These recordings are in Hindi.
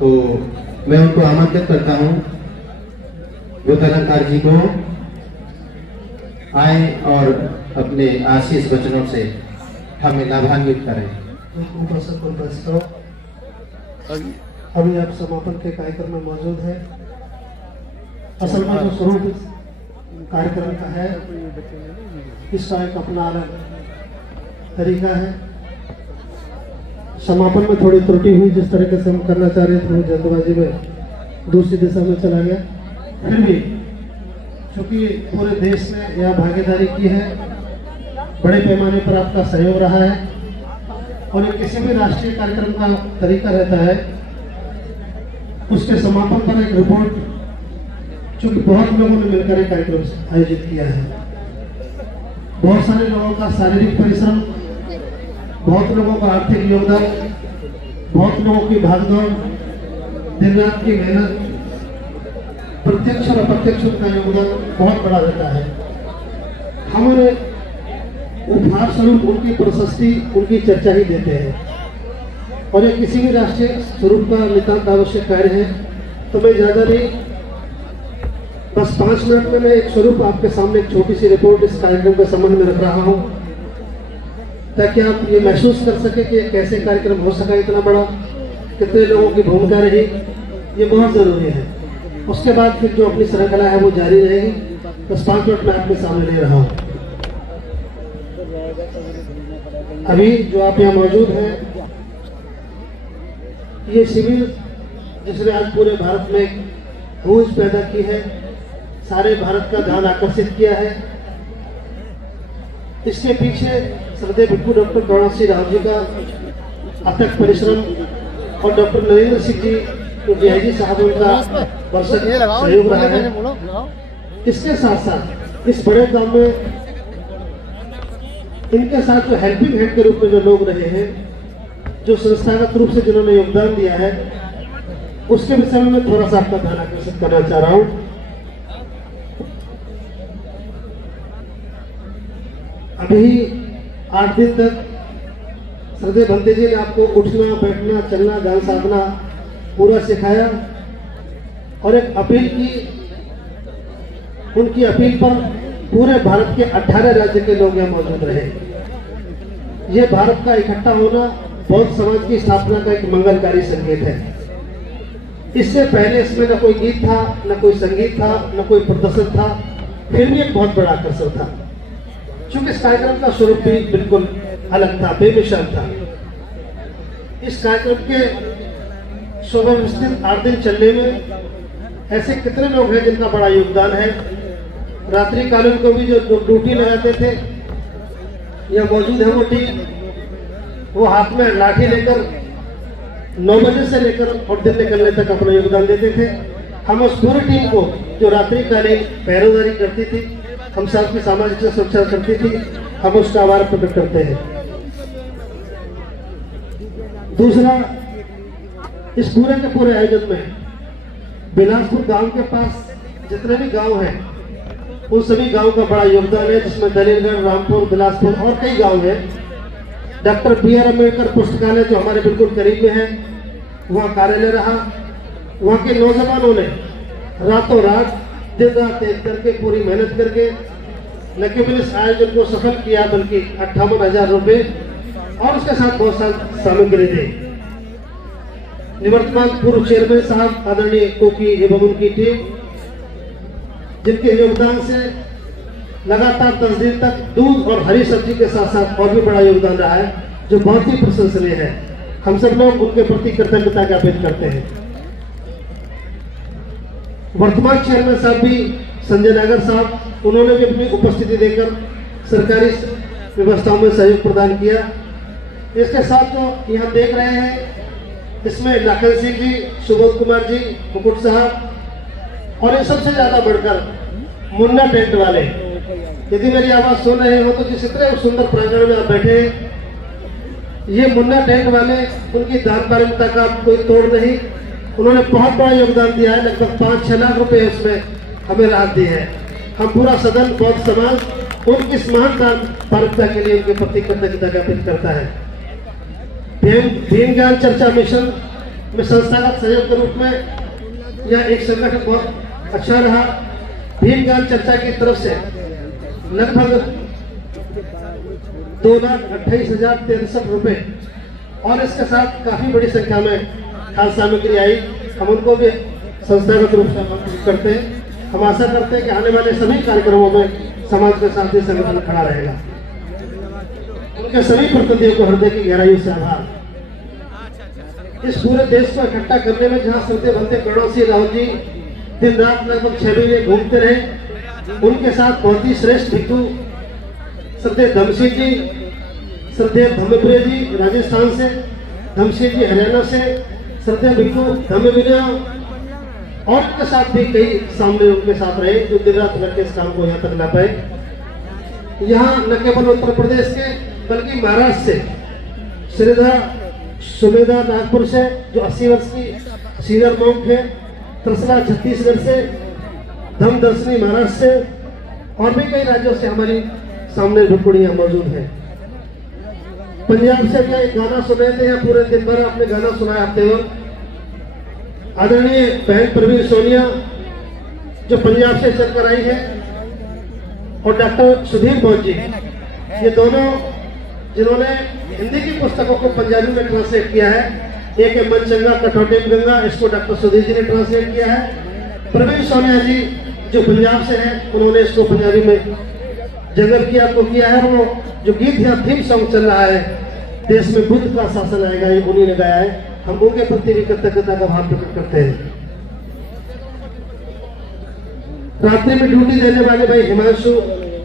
तो मैं उनको आमंत्रित करता हूँ अलंकार जी को आए और अपने आशीष वचनों से हमें लाभान्वित करें। अभी आप समापन के कार्यक्रम में मौजूद है। असल में जो स्वरूप कार्यक्रम का है इसका एक अपना अलग तरीका है। समापन में थोड़ी त्रुटि हुई, जिस तरीके से हम करना चाह रहे थे वो जल्दबाजी में दूसरी दिशा में चला गया। फिर भी चूंकि पूरे देश ने यह भागीदारी की है, बड़े पैमाने पर आपका सहयोग रहा है और ये किसी भी राष्ट्रीय कार्यक्रम का तरीका रहता है, उसके समापन पर एक रिपोर्ट, चूंकि बहुत लोगों ने मिलकर एक कार्यक्रम आयोजित किया है, बहुत सारे लोगों का शारीरिक परिश्रम, बहुत लोगों का आर्थिक योगदान, बहुत लोगों की भागदौड़, दिन रात की मेहनत, प्रत्यक्ष और अप्रत्यक्ष का योगदान बहुत बड़ा रहता है। हम उपहार स्वरूप उनकी प्रशस्ति, उनकी चर्चा ही देते हैं और ये किसी भी राष्ट्रीय स्वरूप का नितांत आवश्यक कार्य है। तो मैं ज़्यादा नहीं, बस 5 मिनट में मैं एक स्वरूप आपके सामने एक छोटी सी रिपोर्ट इस कार्यक्रम के संबंध में रख रहा हूँ, ताकि आप ये महसूस कर सके कि कैसे कार्यक्रम हो सका इतना बड़ा, कितने लोगों की भूमिका रही, ये बहुत ज़रूरी है। उसके बाद फिर जो अपनी श्रृंखला है वो जारी रहेगी। बस 5 मिनट में आपके सामने ले रहा हूँ। अभी जो आप यहाँ मौजूद हैं, ये शिविर जिसने आज पूरे भारत में गूंज पैदा की है, सारे भारत का ध्यान आकर्षित किया है। इसके पीछे श्रद्धेय भिक्खु डॉक्टर करुणा सिंह राव जी का अथक परिश्रम और डॉक्टर नरेंद्र सिंह जी जो डीआईजी साहब उनका वर्षक सहयोग रहा है। इसके साथ साथ इस बड़े काम में इनके साथ जो हेल्पिंग हैंड के रूप में जो लोग रहे हैं, जो संस्थागत रूप से जिन्होंने योगदान दिया है, उसके विषय में मैं थोड़ा सा आपका ध्यान आकर्षित करना चाह रहा हूँ। अभी 8 दिन तक श्रद्धेय भंते जी ने आपको उठना, बैठना, चलना, ध्यान साधना पूरा सिखाया और एक अपील की। उनकी अपील पर पूरे भारत के 18 राज्य के लोग यहाँ मौजूद रहे। ये भारत का इकट्ठा होना बौद्ध समाज की स्थापना का एक मंगलकारी संकेत है। इससे पहले इसमें न कोई गीत था, न कोई संगीत था, न कोई प्रदर्शन था, फिर भी एक बहुत बड़ा आकर्षण था। चूंकि इस कार्यक्रम का स्वरूप भी बिल्कुल अलग था, बेमिसाल था। इस कार्यक्रम के सुव्यवस्थित 8 दिन चलने में ऐसे कितने लोग हैं जिनका बड़ा योगदान है। रात्रि कालीन को भी जो ड्यूटी लगाते थे, यह मौजूद है वो टीम, वो हाथ में लाठी लेकर 9 बजे से लेकर और दिन निकलने तक अपना योगदान देते थे। हम उस पूरी टीम को जो रात्रि कालीन पहरेदारी करती थी, हम साथ में सामाजिक सुरक्षा करती थी, हम उसका आभार प्रकट करते हैं। दूसरा, इस पूरे के पूरे आयोजन में बिलासपुर गांव के पास जितने भी गांव हैं, उन सभी गांव का बड़ा योगदान है, जिसमें दलीलगढ़, रामपुर, बिलासपुर और कई गांव हैं। डॉक्टर BR अम्बेडकर पुस्तकालय जो हमारे बिल्कुल करीब में है, वहाँ कार्यालय रहा। वहाँ के नौजवानों ने रातों रात दिन रात एक करके पूरी मेहनत करके न केवल इस आयोजन को सफल किया, बल्कि 58,000 रुपए और उसके साथ बहुत सारी सामग्री दी। निवर्तमान पूर्व चेयरमैन साहब आदरणीय कोकी एवं उनकी टीम, जिनके योगदान से लगातार 10 दिन तक दूध और हरी सब्जी के साथ साथ और भी बड़ा योगदान रहा है, जो बहुत ही प्रशंसनीय है। हम सब लोग उनके प्रति कृतज्ञता ज्ञापित करते हैं। वर्तमान चेयरमैन साहब भी संजय नागर साहब, उन्होंने भी अपनी उपस्थिति देकर सरकारी व्यवस्थाओं में सहयोग प्रदान किया। इसके साथ जो यहाँ देख रहे हैं, इसमें लखन सिंह जी, सुबोध कुमार जी, मुकुट साहब और इन सबसे ज्यादा बढ़कर मुन्ना टेंट वाले। यदि मेरी आवाज सुन रहे हो तो जिस इतने सुंदर प्रांगण में आप बैठे हैं, ये मुन्ना टेंट वाले, उनकी दानकारिता का कोई तोड़ नहीं। उन्होंने बहुत बड़ा योगदान दिया है, लगभग 5-6 लाख रुपए उसमें हमें राहत दी है। हम पूरा सदन, बौद्ध समाज उनकी इस महान पारकता के लिए उनके प्रति कृतज्ञता ज्ञापित करता है। भीम ज्ञान चर्चा मिशन में संस्थागत सहयोग के रूप में यह एक संगठन बहुत अच्छा रहा। भीम ज्ञान चर्चा की तरफ से लगभग 2,28,063 रुपए और इसके साथ काफी बड़ी संख्या में खाद्य सामग्री आई। हम उनको भी संस्थागत रूप से आमंत्रित करते हैं। हम आशा करते हैं कि आने वाले सभी कार्यक्रमों में समाज के साथ ही संगठन खड़ा रहेगा। उनके सभी प्रतिनिधियों को हृदय की गहराइयों से आभार। इस पूरे देश को इकट्ठा करने में जहां श्रद्धेय बनते करुणा सिंह रावत जी दिन रात लगभग 6 बजे घूमते रहे, उनके साथ बहुत ही श्रेष्ठ भिक्षु श्रद्धेय धमसिंह जी, श्रद्धेय धम्मप्रिय जी राजस्थान से, धमसिंह जी हरियाणा से, श्रद्धेय भिक्षु धम्म विनय और उनके साथ भी कई सामने उनके साथ रहे जो दिन रात करके इस काम को यहाँ तक ला पाए। यहाँ न केवल उत्तर प्रदेश के बल्कि महाराष्ट्र से श्रीधर सुमेधा नागपुर से जो 80 वर्ष की सीनियर मॉन्क है, त्रसला छत्तीसगढ़ से, धम दर्शनी महाराष्ट्र से और भी कई राज्यों से हमारी सामने भिक्षुणियां मौजूद हैं। पंजाब से क्या एक गाना सुनाए थे, पूरे दिन भर आपने गाना सुनाया हफ्ते भर। आदरणीय बहन प्रवीण सोनिया जो पंजाब से चलकर आई है और डॉक्टर सुधीर बोध जी, ये दोनों जिन्होंने हिंदी की पुस्तकों को पंजाबी में ट्रांसलेट किया है। एक है मन चंगा कठौटे में गंगा, इसको डॉक्टर सुधीर जी ने ट्रांसलेट किया है। प्रवीण सोनिया जी जो पंजाब से हैं, उन्होंने इसको पंजाबी में जंगल किया को किया है। वो जो गीत या थीम सॉन्ग चल रहा है, देश में बुद्ध का शासन आएगा, ये उन्हीं ने गाया है। हम उनके प्रति भी कृतज्ञता का भाव प्रकट करते हैं। रात्रि में ड्यूटी देने वाले भाई हिमांशु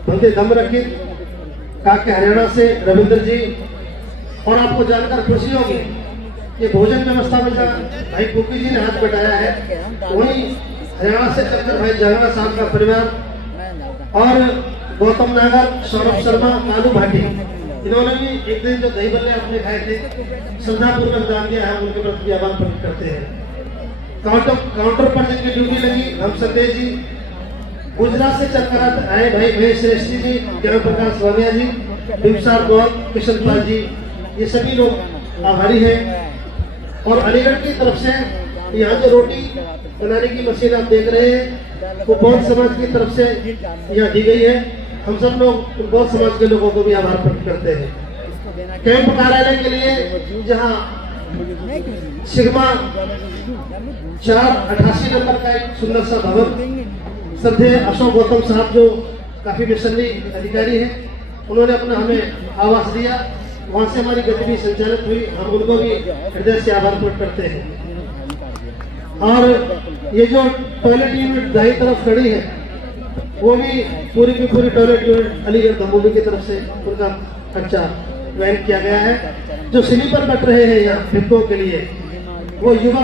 भंते दम रखित काके हरियाणा से, रविंद्र जी, और आपको जानकर खुशी होगी ये भोजन व्यवस्था में भाई कुकी जी ने हाथ बटाया है, वही हरियाणा से चलकर भाई जगना साहब का परिवार और गौतम नागर, सौरभ शर्मा, कालू भाटी, इन्होंने भी एक दिन जो दही बल्ले अपने खाए थे श्रद्धापूर्वक दान दिया है, उनके प्रति आभार प्रकट करते हैं। काउंटर पर जिनकी ड्यूटी लगी हम संदेश जी, गुजरात से चलकर आए भाई महेश श्रेष्ठ जी, ज्ञान प्रकाश वानिया जी, बिमसार गौर, किशन पाल जी, ये सभी लोग आभारी हैं। और अलीगढ़ की तरफ से यहाँ जो रोटी बनाने की मशीन आप देख रहे हैं वो बौद्ध समाज की तरफ से यहाँ दी गई है। हम सब लोग बौद्ध समाज के लोगों को भी आभार प्रकट करते हैं। कैंप कार्यालय के लिए जहाँ सिग्मा 488 नंबर का एक सुंदर सा भवन, श्रद्धेय अशोक गौतम साहब जो काफी मिशनरी अधिकारी हैं, उन्होंने अपना हमें आवास दिया, वहां से हमारी गतिविधि संचालित हुई। हम उनको भी हृदय से आभार प्रकट करते हैं। और ये जो टॉयलेट यूनिट दाई तरफ खड़ी है, वो भी पूरी की पूरी टॉयलेट यूनिट अलीगढ़ दमोली की तरफ से उनका खर्चा वहन किया गया है। जो स्लीपर बैठ रहे हैं यहाँ भिक्षुओं के लिए, वो युवा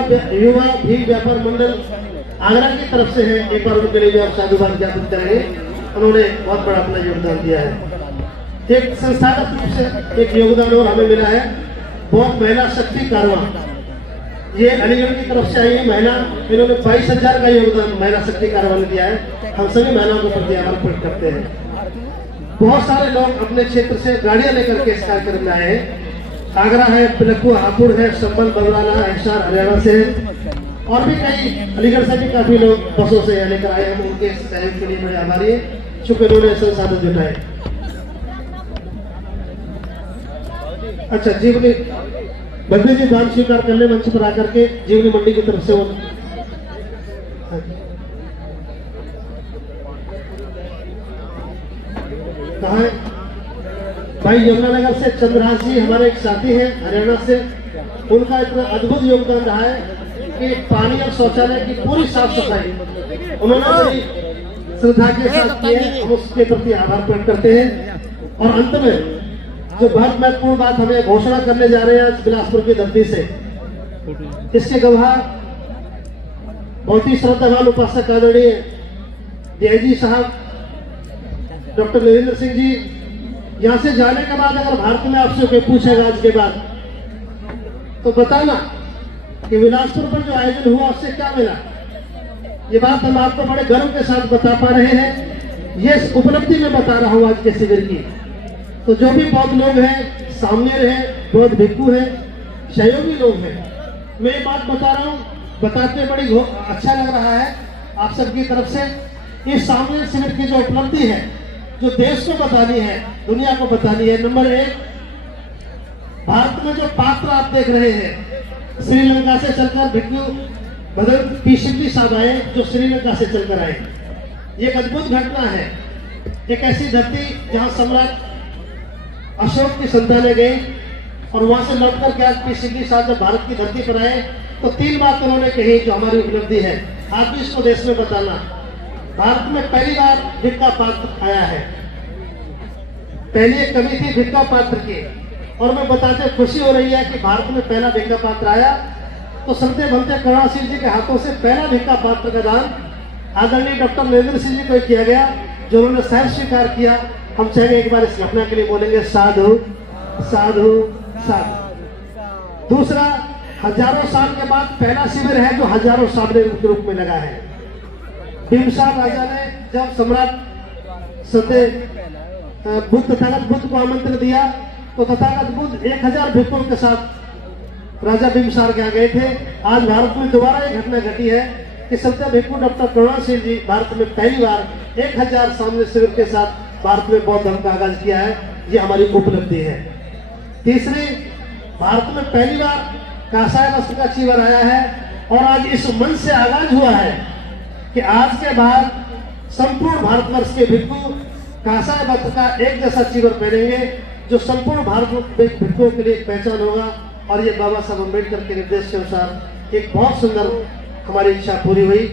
भीम व्यापार मंडल आगरा की तरफ से है। एक बार उनके लिए भी आप साधुवाद ज्ञापित करेंगे, उन्होंने बहुत बड़ा अपना योगदान दिया है। एक संस्थागत रूप से एक योगदान और हमें मिला है, बहुत महिला शक्ति कारवां, ये अलीगढ़ की तरफ से आई है महिला, इन्होंने 22,000 का योगदान महिला शक्ति कारवां ने दिया है। हम सभी महिलाओं को प्रति आभार प्रकट करते हैं। बहुत सारे लोग अपने क्षेत्र से गाड़ियां लेकर के इस कार्यक्रम में आए हैं। आगरा है, पिलखुआ, हापुड़ है, संबल, बबराना, हिसार हरियाणा से और भी कई अलीगढ़ से भी काफी लोग बसों से यहाँ लेकर आए हैं। उनके सहयोग के लिए मैं आभारी है, चूंकि उन्होंने संसाधन जुटाए। अच्छा, जीवनी बद्री जी दान स्वीकार कर ले मंच पर आकर के, जीवनी मंडी की तरफ से वो कहा है भाई यमुनानगर से चंद्रहास जी हमारे एक साथी हैं हरियाणा से, उनका इतना अद्भुत योगदान रहा है कि पानी और शौचालय की पूरी साफ सफाई उन्होंने बड़ी श्रद्धा के साथ की है। हम उसके प्रति आभार प्रकट करते हैं। और अंत में जो बहुत महत्वपूर्ण बात हमें घोषणा करने जा रहे हैं बिलासपुर की धरती से, इसके गवाह बहुत ही श्रद्धावान उपासक आदरणीय डीआईजी साहब डॉक्टर नरेंद्र सिंह जी, यहाँ से जाने के बाद अगर भारत में आपसे कोई पूछेगा आज के बाद तो बताना कि बिलासपुर पर जो आयोजन हुआ उससे क्या मिला। ये बात हम आपको बड़े गर्व के साथ बता पा रहे हैं। ये उपलब्धि में बता रहा हूँ आज के शिविर की। तो जो भी बौद्ध लोग हैं, सामने हैं, बौद्ध भिक्षु हैं, सहयोगी लोग हैं, मैं ये बात बता रहा हूँ, बताते बड़ी अच्छा लग रहा है आप सबकी तरफ से। ये सामूहिक शिविर की जो उपलब्धि है, जो देश को बतानी है, दुनिया को बतानी है। नंबर 1, भारत में जो पात्र आप देख रहे हैं, श्रीलंका से चलकर भिक्षु भगत पी सिद्धि साहब आए, जो श्रीलंका से चलकर आए। ये एक अद्भुत घटना है। एक ऐसी धरती जहां सम्राट अशोक की संतानें गई और वहां से लौटकर के आज पी सिद्धि साहब जब भारत की धरती पर आए तो 3 बात उन्होंने कही जो हमारी उपलब्धि है। आप भी इसको देश में बताना। भारत में पहली बार भिक्खा पात्र आया है। पहली एक कमी थी भिक्खा पात्र की, और मैं बताते खुशी हो रही है कि भारत में पहला भिक्खा पात्र आया। तो संते बनते करुणा सिंह जी के हाथों से पहला भिक्खा पात्र का दान आदरणीय डॉक्टर नरेंद्र सिंह जी को किया गया, जो उन्होंने सहज स्वीकार किया। हम चाहेंगे एक बार इस घटना के लिए बोलेंगे साधु साधु साधु। दूसरा, हजारों साल के बाद पहला शिविर है जो हजारों सामने के रूप में लगा है। बिम्बसार राजा ने जब सम्राट सत्य बुद्ध तथागत बुद्ध को आमंत्रण दिया तो तथागत बुद्ध 1000 भिक्षुओं के साथ राजा बिम्बसार के आ गए थे। आज भारत में दोबारा एक घटना घटी है कि सत्य भिक्षु डॉक्टर करुणा सिंह जी भारत में पहली बार 1000 सामने शिविर के साथ भारत में बौद्ध धर्म का आगाज किया है। ये हमारी उपलब्धि है। तीसरी, भारत में पहली बार कासाय वस्त्र का चीवर आया है और आज इस मन से आगाज हुआ है कि आज के बाद संपूर्ण भारतवर्ष के भिक्षु कासाय वस्त्र का एक जैसा चीवर पहनेंगे, जो संपूर्ण भारत भिक्षुओं के लिए एक पहचान होगा। और ये बाबा साहब अम्बेडकर के निर्देश के अनुसार एक बहुत सुंदर हमारी इच्छा पूरी हुई।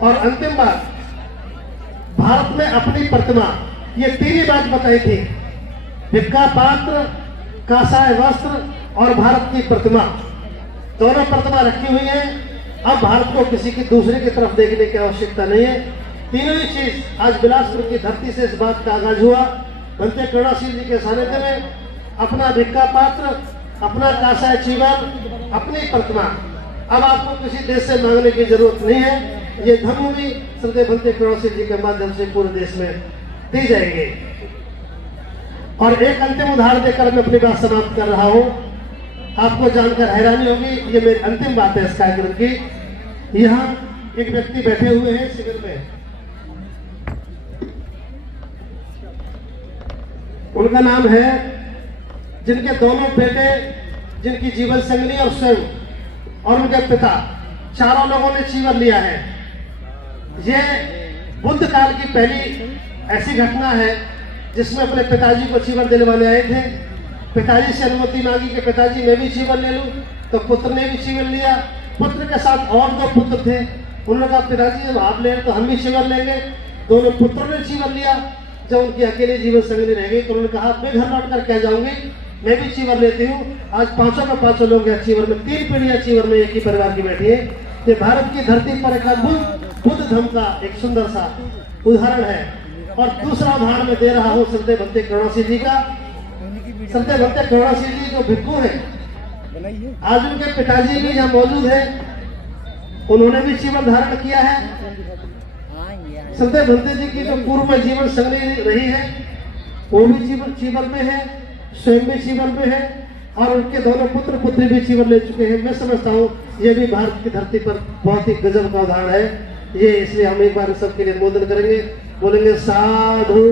और अंतिम बात, भारत में अपनी प्रतिमा, ये 3 ही बात बताई थी, भिक्खा पात्र, कासाय वस्त्र और भारत की प्रतिमा। दोनों प्रतिमा रखी हुई है। अब भारत को किसी की दूसरे की तरफ देखने की आवश्यकता नहीं है। तीनों ही चीज आज बिलासपुर की धरती से इस बात का आगाज हुआ। बनते करुणा सिंह जी के सानिध्य में अपना भिक्खा पात्र, अपना कासाय चीवर, अपनी प्रतिमा। अब आपको किसी देश से मांगने की जरूरत नहीं है। ये धर्मभूमि श्रद्धेय बनते करुणा सिंह जी के माध्यम से पूरे देश में दी जाएंगे। और एक अंतिम उदाहरण देकर मैं अपनी बात समाप्त कर रहा हूं। आपको जानकर हैरानी होगी, ये मेरी अंतिम बात है इस कार्यक्रम की। यहाँ एक व्यक्ति बैठे हुए हैं शिविर में, उनका नाम है, जिनके दोनों बेटे, जिनकी जीवन संगनी और स्वयं और उनके पिता, चारों लोगों ने चीवर लिया है। ये बुद्ध काल की पहली ऐसी घटना है जिसमें अपने पिताजी को चीवर दिलवाने आए थे। पिताजी से अनुमति मांगी कि पिताजी मैं भी चीवर ले लूं, तो पुत्र ने भी चीवर लिया। पुत्र के साथ और 2 पुत्र थे। उन्होंने कहा पिताजी जब आप ले रहे तो हम भी चीवर लेंगे। दोनों पुत्रों ने चीवर लिया। जब उनकी अकेले जीवन संगनी रह गई तो उन्होंने कहा मैं घर लौट कर क्या जाऊंगी, मैं भी चीवर लेती हूँ। आज 500 के 500 लोग हैं चीवर में, 3 पीढ़ियां चीवर में एक ही परिवार की बैठी है। ये भारत की धरती पर एक अद्भुत बुद्ध धर्म का एक सुंदर सा उदाहरण है। और दूसरा उदाहरण मैं दे रहा हूँ श्रद्धेय बनते करुणा सिंह जी का। श्रद्धेय बनते करुणा सिंह जी जो भिक्षु है, आज उनके पिताजी भी यहाँ मौजूद है, उन्होंने भी चीवर धारण किया है। श्रद्धेय बनते जी की जो पूर्व में जीवन संगनी रही है वो भी चीवर में है, स्वयं भी चीवर में है, और उनके दोनों पुत्र पुत्री भी चीवर ले चुके हैं। मैं समझता हूँ ये भी भारत की धरती पर बहुत ही गजब का उदाहरण है ये। इसलिए हम एक बार सबके लिए अनुमोदन करेंगे, बोलेंगे साधु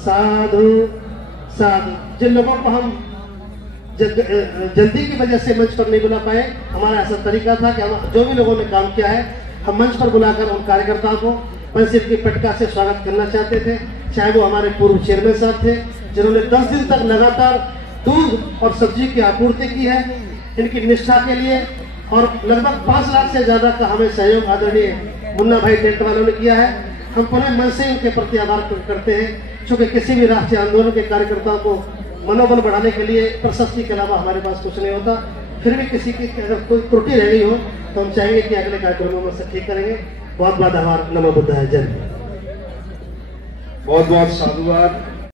साधु साधु। जिन लोगों को हम जल्दी की वजह से मंच पर नहीं बुला पाए, हमारा ऐसा तरीका था कि हम जो भी लोगों ने काम किया है हम मंच पर बुलाकर उन कार्यकर्ताओं को पंसिल की पटका से स्वागत करना चाहते थे। चाहे वो हमारे पूर्व चेयरमैन साहब थे जिन्होंने 10 दिन तक लगातार दूध और सब्जी की आपूर्ति की है इनकी निष्ठा के लिए, और लगभग 5 लाख से ज्यादा का हमें सहयोग आदरणीय मुन्ना भाई टेंट वालों ने किया है। हम पूरे मन से उनके प्रति आभार प्रकट करते हैं, क्योंकि किसी भी राष्ट्रीय आंदोलन के कार्यकर्ताओं को मनोबल बढ़ाने के लिए प्रशस्ति के अलावा हमारे पास कुछ नहीं होता। फिर भी किसी की अगर कोई त्रुटि रह गई हो तो हम चाहेंगे कि अगले कार्यक्रमों में से ठीक करेंगे। बहुत बहुत आभार। नमो बुद्धाय। जय। बहुत बहुत साधुवाद।